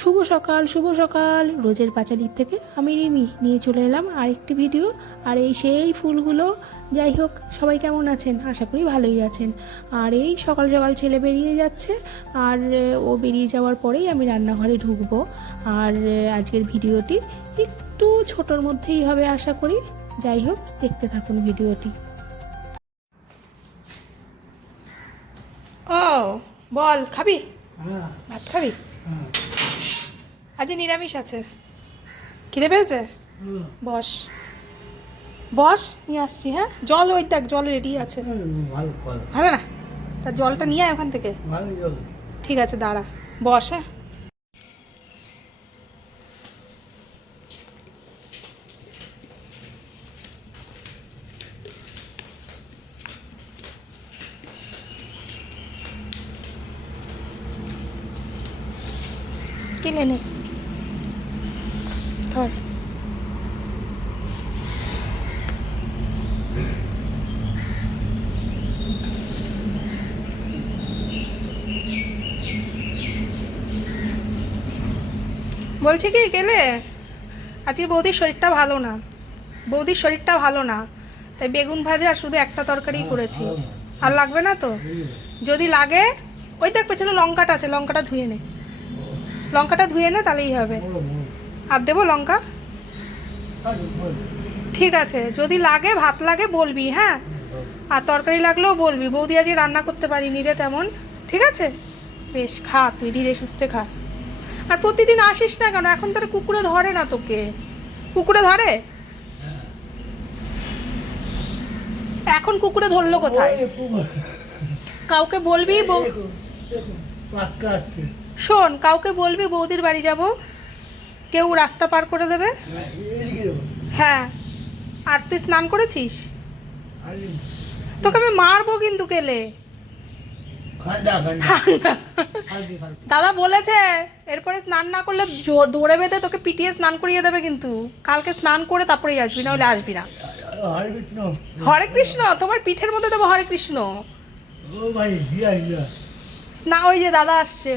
শুভ সকাল, শুভ সকাল। রোজের পাঁচালির থেকে আমি রিমি নিয়ে চলে এলাম আরেকটি ভিডিও। আর এই সেই ফুলগুলো। যাই হোক, সবাই কেমন আছেন? আশা করি ভালোই আছেন। আর এই সকাল সকাল ছেলে বেরিয়ে যাচ্ছে, আর ও বেরিয়ে যাওয়ার পরেই আমি রান্নাঘরে ঢুকবো। আর আজকের ভিডিওটি একটু ছোটোর মধ্যেই হবে আশা করি। যাই হোক, দেখতে থাকুন ভিডিওটি। ও বল, খাবি? ভাত খাবি? আজ নিরামিষ আছে। খিদে পেয়েছে? বস বস, নিয়ে আসছি। হ্যাঁ, জল ওই দেখ, জল রেডি আছে। ভালো না? তা জলটা নিয়ে আয় ওখান থেকে। ঠিক আছে, দাঁড়া, বস। হ্যাঁ, কিনে নে, ধর। বলছি কি, গেলে আজকে বৌদির শরীরটা ভালো না। বৌদির শরীরটা ভালো না, তাই বেগুন ভাজা আর শুধু একটা তরকারি করেছি। আর লাগবে না তো? যদি লাগে, ওই দেখ পেছনে লঙ্কাটা আছে, লঙ্কাটা ধুয়ে নে। লঙ্কাটা ধুয়ে নে, তাহলেই হবে। আর দেবো লঙ্কা? ঠিক আছে, যদি লাগে, ভাত লাগে বলবি, হ্যাঁ? আর তরকারি লাগলেও বলবি। বৌদি আজকে রান্না করতে পারিনি রে তেমন। ঠিক আছে, বেশ, খা তুই, ধীরে সুস্থে খা। আর প্রতিদিন আসিস না কেন? এখন তোর কুকুরে ধরে না তোকে? কুকুরে ধরে? এখন কুকুরে ধরলো কোথায়? কাউকে বলবি শোন, কাউকে বলবি বৌদির বাড়ি যাব, কেউ রাস্তা পার করে দেবে। হ্যাঁ। আর তুই স্নান করেছিস? তোকে আমি মারবো কিন্তু গেলে। দাদা বলেছে এরপরে স্নান না করলে ধরে বেঁধে তোকে পিটিয়ে স্নান করিয়ে দেবে কিন্তু। কালকে স্নান করে তারপরেই আসবি, না হলে আসবি না। হরে কৃষ্ণ, তোমার পিঠের মধ্যে দেবো হরে কৃষ্ণ। না, ওই যে দাদা আসছে।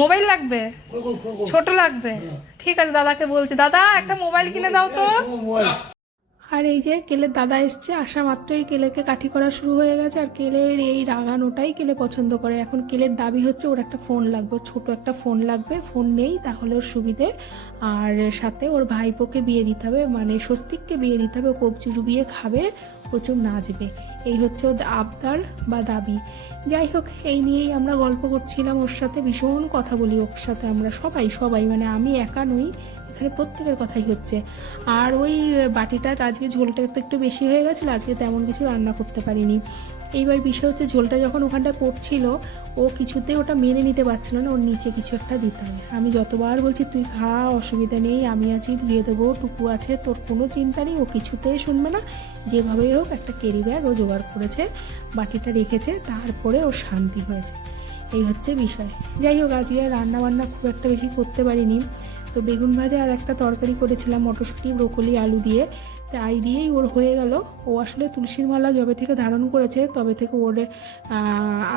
মোবাইল লাগবে? ছোট লাগবে? ঠিক আছে, দাদাকে বলছি। দাদা, একটা মোবাইল কিনে দাও তো। আর এই যে কেলের দাদা এসছে, আসা মাত্রই কেলেকে কাঠি করা শুরু হয়ে গেছে। আর কেলের এই রাগানোটাই কেলে পছন্দ করে। এখন কেলের দাবি হচ্ছে ওর একটা ফোন লাগবে, ছোট একটা ফোন লাগবে। ফোন নেই, তাহলে ওর সুবিধে। আর সাথে ওর ভাইপোকে বিয়ে দিতে হবে, মানে স্বস্তিককে বিয়ে দিতে হবে। ও কবজি ডুবিয়ে খাবে, প্রচুর নাচবে। এই হচ্ছে ওর আবদার বা দাবি। যাই হোক, এই নিয়েই আমরা গল্প করছিলাম ওর সাথে। ভীষণ কথা বলি ওর সাথে আমরা সবাই সবাই, মানে আমি একা নই, এখানে প্রত্যেকের কথাই হচ্ছে। আর ওই বাটিটা আজকে ঝোলটা তো একটু বেশি হয়ে গেছিলো, আজকে তেমন কিছু রান্না করতে পারিনি। এইবার বিষয় হচ্ছে, ঝোলটা যখন ওখানটায় পড়ছিল, ও কিছুতে ওটা মেনে নিতে পারছিল না। ওর নিচে কিছু একটা দিতে হবে। আমি যতবার বলছি তুই খা, অসুবিধা নেই, আমি আছি, ধুয়ে দেবো, টুকু আছে, তোর কোনো চিন্তা নেই। ও কিছুতেই শুনবে না। যেভাবেই হোক একটা ক্যারি ব্যাগ ও জোগাড় করেছে, বাটিটা রেখেছে, তারপরে ওর শান্তি হয়েছে। এই হচ্ছে বিষয়। যাই হোক, আজকে রান্না বান্না খুব একটা বেশি করতে পারিনি। তো বেগুন ভাজা আর একটা তরকারি করেছিলাম মটরশুঁটি ব্রোকলি আলু দিয়ে। তাই দিয়েই ওর হয়ে গেল। ও আসলে তুলসীর মালা যবে থেকে ধারণ করেছে তবে থেকে ওর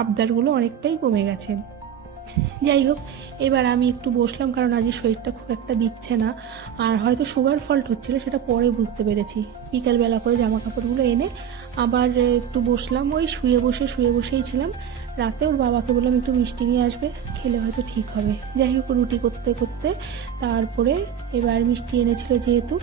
আবদারগুলো অনেকটাই কমে গেছে। যাই হোক, এবার আমি একটু বসলাম, কারণ আজ শরীরটা খুব একটা দিচ্ছে না। আর হয়তো সুগার ফল্ট হচ্ছিলো, সেটা পরে বুঝতে পেরেছি। বিকালবেলা করে জামা কাপড়গুলো এনে আবার একটু বসলাম। ওই শুয়ে বসেই ছিলাম। রাতে ওর বাবাকে বললাম একটু মিষ্টি নিয়ে আসবে, খেলে হয়তো ঠিক হবে। যাই হোক, রুটি করতে করতে তারপরে এবার মিষ্টি এনেছিল যেহেতু,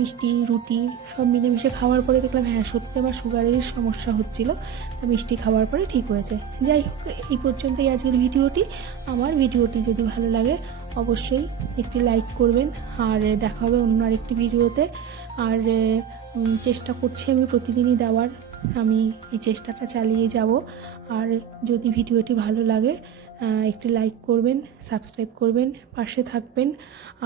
মিষ্টি রুটি সব মিলেমিশে খাওয়ার পরে দেখলাম হ্যাঁ সত্যি আমার সুগারের সমস্যা হচ্ছিলো। তা মিষ্টি খাওয়ার পরে ঠিক হয়েছে। যাই হোক, এই পর্যন্তই আজকের ভিডিওটি। আমার ভিডিওটি যদি ভালো লাগে অবশ্যই একটি লাইক করবেন। আর দেখা হবে অন্য আরেকটি ভিডিওতে। আর চেষ্টা করছি আমি প্রতিদিনই দেওয়ার, আমি এই চেষ্টাটা চালিয়ে যাব। আর যদি ভিডিওটি ভালো লাগে একটি লাইক করবেন, সাবস্ক্রাইব করবেন, পাশে থাকবেন।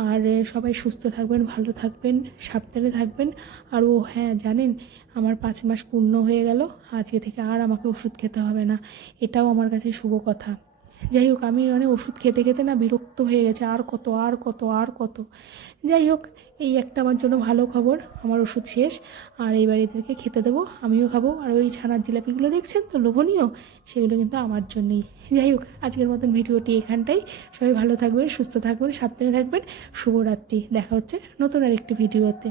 আর সবাই সুস্থ থাকবেন, ভালো থাকবেন, সাবধানে থাকবেন। আর ও হ্যাঁ, জানেন আমার 5 মাস পূর্ণ হয়ে গেল। আজকে থেকে আর আমাকে ওষুধ খেতে হবে না, এটাও আমার কাছে শুভ কথা। যাই হোক, আমি মানে ওষুধ খেতে খেতে না বিরক্ত হয়ে গেছে, আর কত আর কত আর কত। যাই হোক, এই একটা আমার জন্য ভালো খবর, আমার ওষুধ শেষ, আর এইবার এদেরকে খেতে দেবো, আমিও খাবো। আর ওই ছানার জিলাপিগুলো দেখছেন তো লোভনীয়, সেগুলো কিন্তু আমার জন্যই। যাই হোক, আজকের মতন ভিডিওটি এখানটাই। সবাই ভালো থাকবেন, সুস্থ থাকবেন, সাবধানে থাকবেন। শুভরাত্রি। দেখা হচ্ছে নতুন আরেকটি ভিডিওতে।